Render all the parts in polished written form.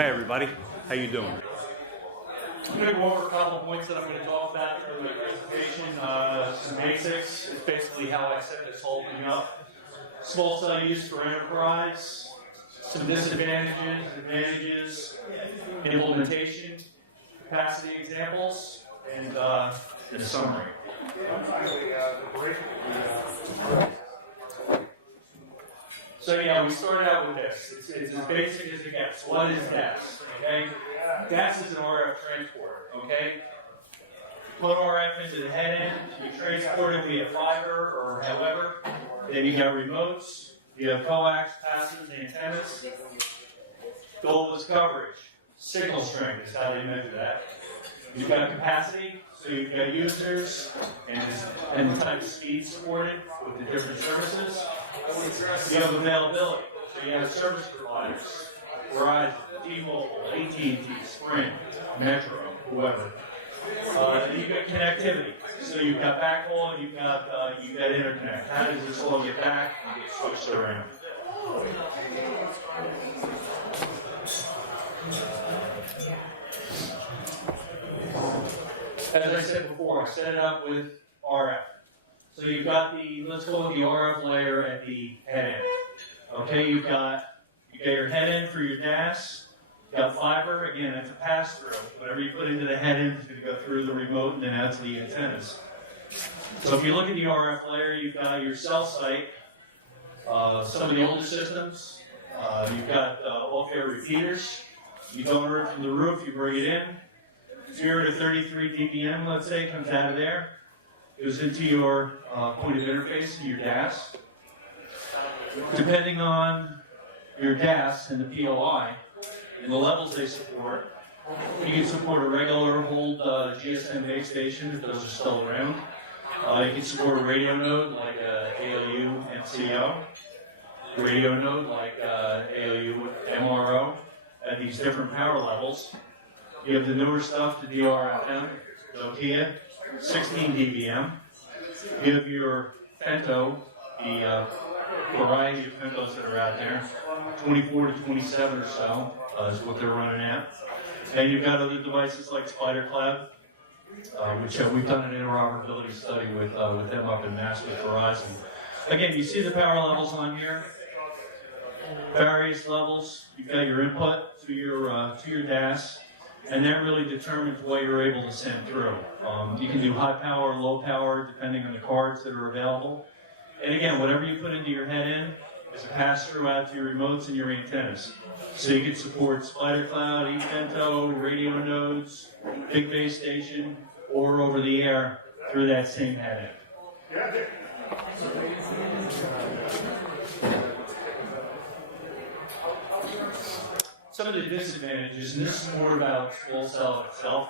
Hi everybody, how you doing? I'm going to go over a couple of points that I'm going to talk about during my presentation. Some basics. It's basically how I set this whole thing up. Small cell use for enterprise. Some disadvantages, advantages, implementation, capacity examples, and the summary. So yeah, we started out with this. It's as basic as it gets. What is DAS? Okay, DAS is an RF transporter. Okay, put RF into the head end. You transport it via fiber or however. Then you got remotes. You have coax, passives, antennas. Goal is coverage. Signal strength is how they measure that. You've got capacity, so you've got users and the type of speed supported with the different services. You have availability, so you have service providers, Verizon, T-Mobile, AT&T, Sprint, Metro, whoever. And you've got connectivity, so you've got backhaul and you've got interconnect. How does this all get back and get switched around? As I said before, I set it up with RF. So you've got let's go with the RF layer at the head end. Okay, you got your head end for your DAS. You got fiber, again, that's a pass-through. Whatever you put into the head end is going to go through the remote and then out to the antennas. So if you look at the RF layer, you've got your cell site, some of the older systems. You've got off-air repeaters. You deliver it from the roof, you bring it in. 0 to 33 dBm, let's say, comes out of there. It goes into your point of interface in your DAS. Depending on your DAS and the POI and the levels they support, you can support a regular old GSM base station if those are still around. You can support a radio node like ALU MCO, a radio node like ALU MRO at these different power levels. You have the newer stuff, the DRFM, Nokia, 16 dBm. You have your femto, the variety of femtos that are out there, 24 to 27 or so is what they're running at. And you've got other devices like Spider Cloud, which we've done an interoperability study with them up in Mass with Verizon. Again, you see the power levels on here, various levels. You've got your input to your DAS. And that really determines what you're able to send through. You can do high power, low power, depending on the cards that are available. And again, whatever you put into your head end is a pass-through out to your remotes and your antennas. So you can support Spider Cloud, eFemto, radio nodes, big base station, or over the air through that same head end. Some of the disadvantages, and this is more about small cell itself.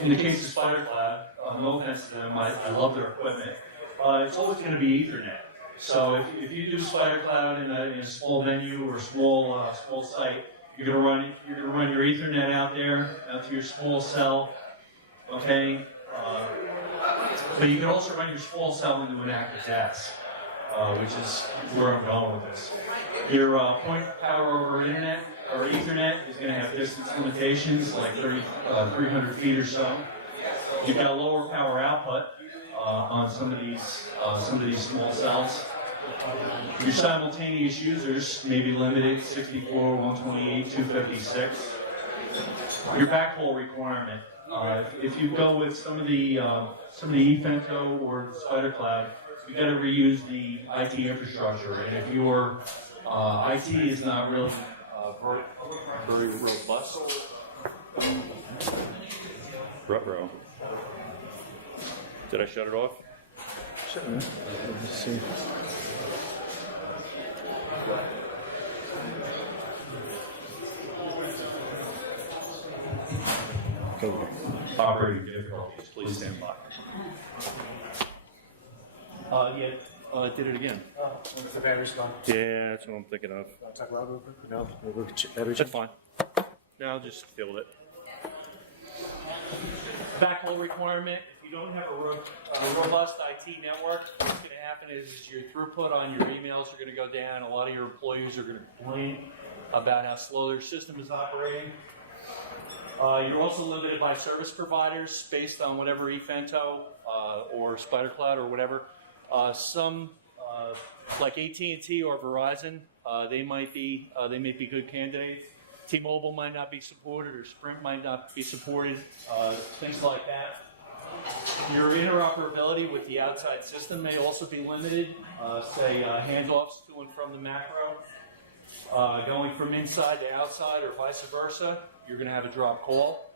In the case of Spider Cloud, no offense to them, I love their equipment. It's always going to be Ethernet. So if you do Spider Cloud in a small venue or small site, you're going to run your Ethernet out there out to your small cell. Okay, but you can also run your small cell into an active DAS, which is where I'm going with this. Your point power over internet or Ethernet is going to have distance limitations, like 300 feet or so. You've got lower power output on some of these small cells. Your simultaneous users may be limited 64, 128, 256. Your backhaul requirement. If you go with some of the eFemto or Spider Cloud, you've got to reuse the IT infrastructure, and if your IT is not really very robust. Ruh-roh. Did I shut it off? Sure. Let me see. Go. Operating difficulties, please stand by. Did it again. What's the battery's gone? Yeah, that's what I'm thinking of. Talk loud real quick? No, Battery that's fine. No, I'll just fill it. Backhaul requirement, if you don't have a robust IT network, what's going to happen is your throughput on your emails are going to go down. A lot of your employees are going to complain about how slow their system is operating. You're also limited by service providers based on whatever eFento or SpiderCloud or whatever. Some like AT&T or Verizon, they might be good candidates. T-Mobile might not be supported, or Sprint might not be supported. Things like that. Your interoperability with the outside system may also be limited. Say handoffs to and from the macro, going from inside to outside, or vice versa. You're going to have a drop call.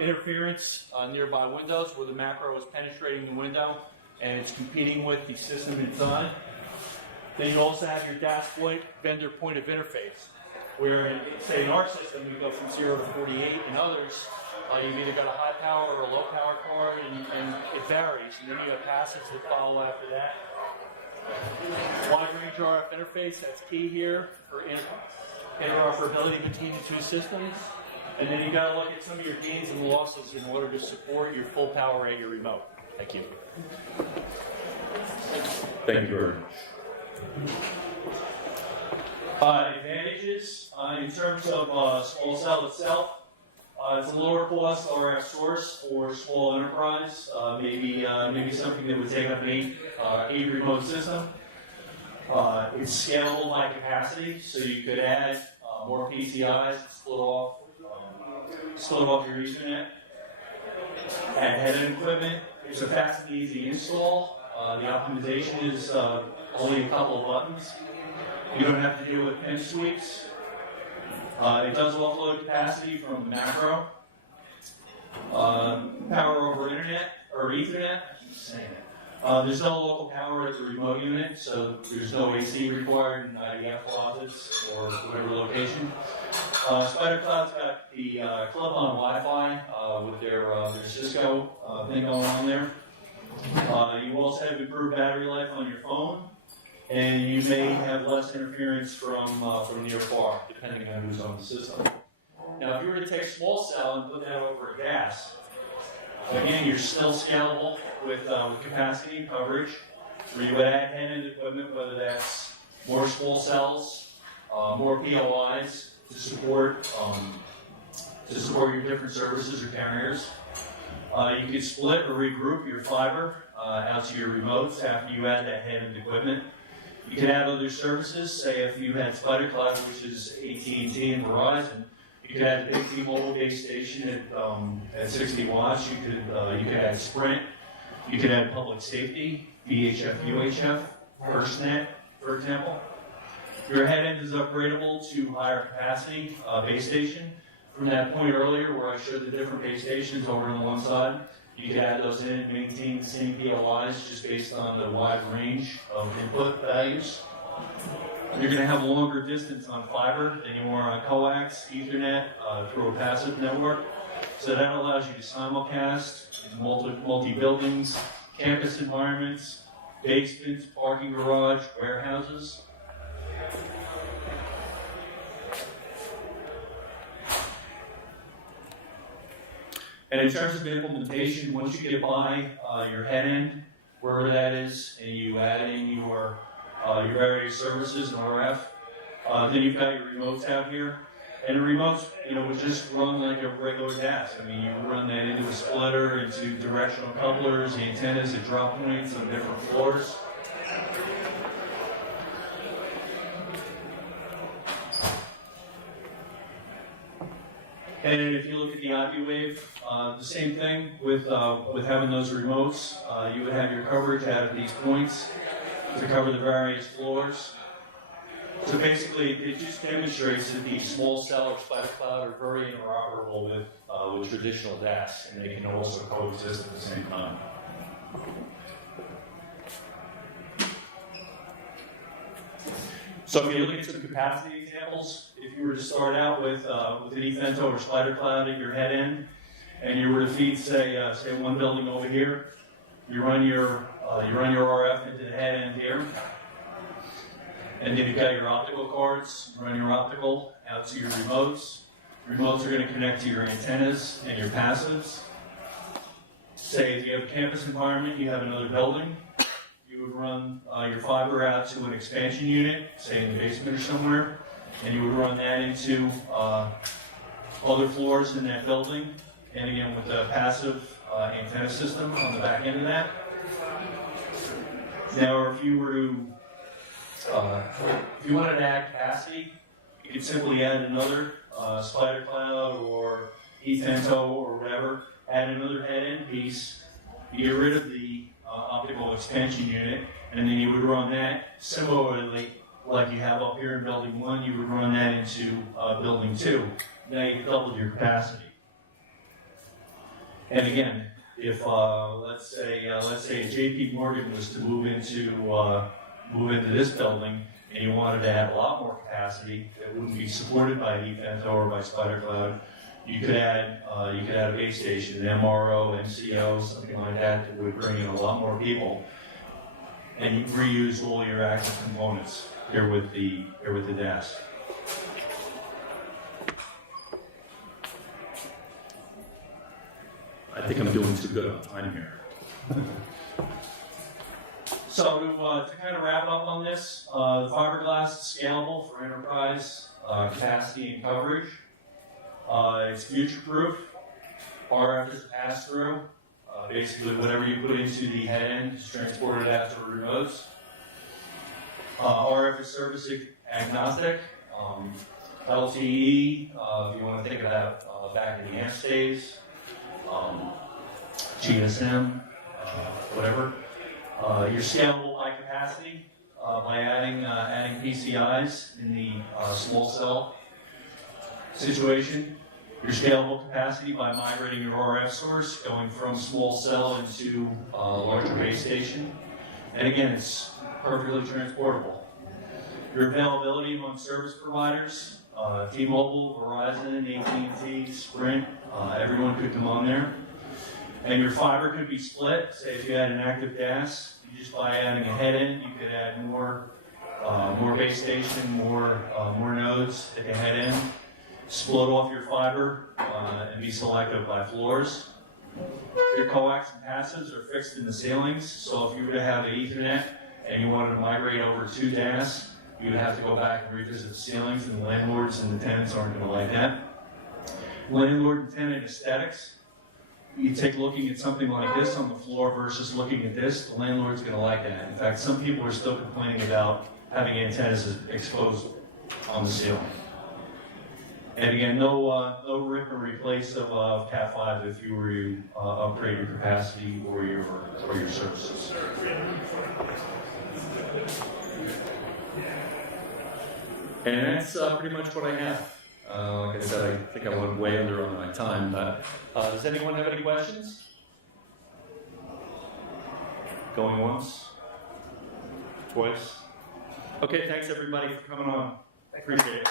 Interference on nearby windows where the macro is penetrating the window and it's competing with the system inside. Then you also have your DAS vendor point of interface, where, say, in our system, we go from 0 to 48. In others, you've either got a high power or a low power card, and it varies. And then you have passives that follow after that. Wide range RF interface, that's key here for interoperability between the two systems. And then you've got to look at some of your gains and losses in order to support your full power at your remote. Thank you. Thank you very much. Advantages in terms of small cell itself. It's a lower cost RF source for small enterprise. Maybe something that would take up an eight remote system. It's scalable by capacity, so you could add more PCIs, split off your Ethernet. Add head-end equipment. It's a fast and easy install. The optimization is only a couple of buttons. You don't have to deal with pin sweeps. It does offload capacity from the macro. Power over internet or Ethernet. I keep saying it. There's no local power at the remote unit, so there's no AC required in IDF closets or whatever location. SpiderCloud's got the club-on Wi-Fi with their Cisco thing going on there. You also have improved battery life on your phone, and you may have less interference from near far, depending on who's on the system. Now, if you were to take small cell and put that over a DAS, again, you're still scalable with capacity and coverage, where you would add head-end equipment, whether that's more small cells, more POIs to support your different services or carriers. You could split or regroup your fiber out to your remotes after you add that head-end equipment. You can add other services. Say if you had SpiderCloud, which is AT&T and Verizon, you could add a big T-Mobile base station at 60 watts. You could add Sprint. You could add public safety, VHF, UHF, FirstNet, for example. Your head-end is upgradable to higher capacity base station. From that point earlier where I showed the different base stations over on the one side, you can add those in and maintain the same POIs just based on the wide range of input values. You're going to have a longer distance on fiber than you are on coax, Ethernet, through a passive network. So that allows you to simulcast in multi-buildings, campus environments, basements, parking garage, warehouses. And in terms of implementation, once you get by your head end, wherever that is, and you add in your various services and RF, then you've got your remotes out here. And the remotes, would just run like a regular DAS. I mean, you run that into a splitter, into directional couplers, the antennas at drop points on different floors. And if you look at the IBWave, the same thing with having those remotes. You would have your coverage out at these points to cover the various floors. So basically, it just demonstrates that the small cell or SpiderCloud are very interoperable with traditional DAS, and they can also coexist at the same time. So if you look at some capacity examples, if you were to start out with an eFento or SpiderCloud at your head end, and you were to feed, say one building over here, you run your RF into the head end here, and then you've got your optical cards. You run your optical out to your remotes. Remotes are going to connect to your antennas and your passives. say if you have a campus environment, you have another building, you would run your fiber out to an expansion unit, say in the basement or somewhere, and you would run that into other floors in that building, and again with a passive antenna system on the back end of that. Now, if you were to, if you wanted to add capacity, you could simply add another spider cloud or Ethanto or whatever, add another head-end piece, you get rid of the optical expansion unit, and then you would run that similarly like you have up here in building 1, you would run that into building 2. Now you've doubled your capacity. And again, if let's say JP Morgan was to move into this building, and you wanted to add a lot more capacity that wouldn't be supported by Ethanto or by Spider Cloud, you could add a base station, an MRO, MCO, something like that that would bring in a lot more people, and you reuse all your active components here with the DAS. I think I'm doing too good on time here. So to kind of wrap up on this, the fiberglass is scalable for enterprise capacity and coverage. It's future-proof. RF is a pass-through. Basically, whatever you put into the head end is transported out to remotes. RF is service agnostic. LTE, if you want to think about back in the AMP days. GSM, whatever. You're scalable by capacity by adding PCIs in the small cell situation. Your scalable capacity by migrating your RF source, going from small cell into larger base station. And again, it's perfectly transportable. Your availability among service providers, T-Mobile, Verizon, AT&T, Sprint, everyone could come on there. And your fiber could be split. Say if you had an active DAS, you just by adding a head end, you could add more base station, more nodes at the head end. Split off your fiber and be selective by floors. Your coax and passives are fixed in the ceilings. So if you were to have an Ethernet and you wanted to migrate over to DAS, you would have to go back and revisit the ceilings, and the landlords and the tenants aren't going to like that. Landlord and tenant aesthetics. You take looking at something like this on the floor versus looking at this, the landlord's going to like that. In fact, some people are still complaining about having antennas exposed on the ceiling. And again, no rip or replace of Cat 5 if you were to upgrade your capacity or your services. And that's pretty much what I have. Like I said, I think I went way under on my time, but does anyone have any questions? Going once? Twice? Okay, thanks everybody for coming on. I appreciate it.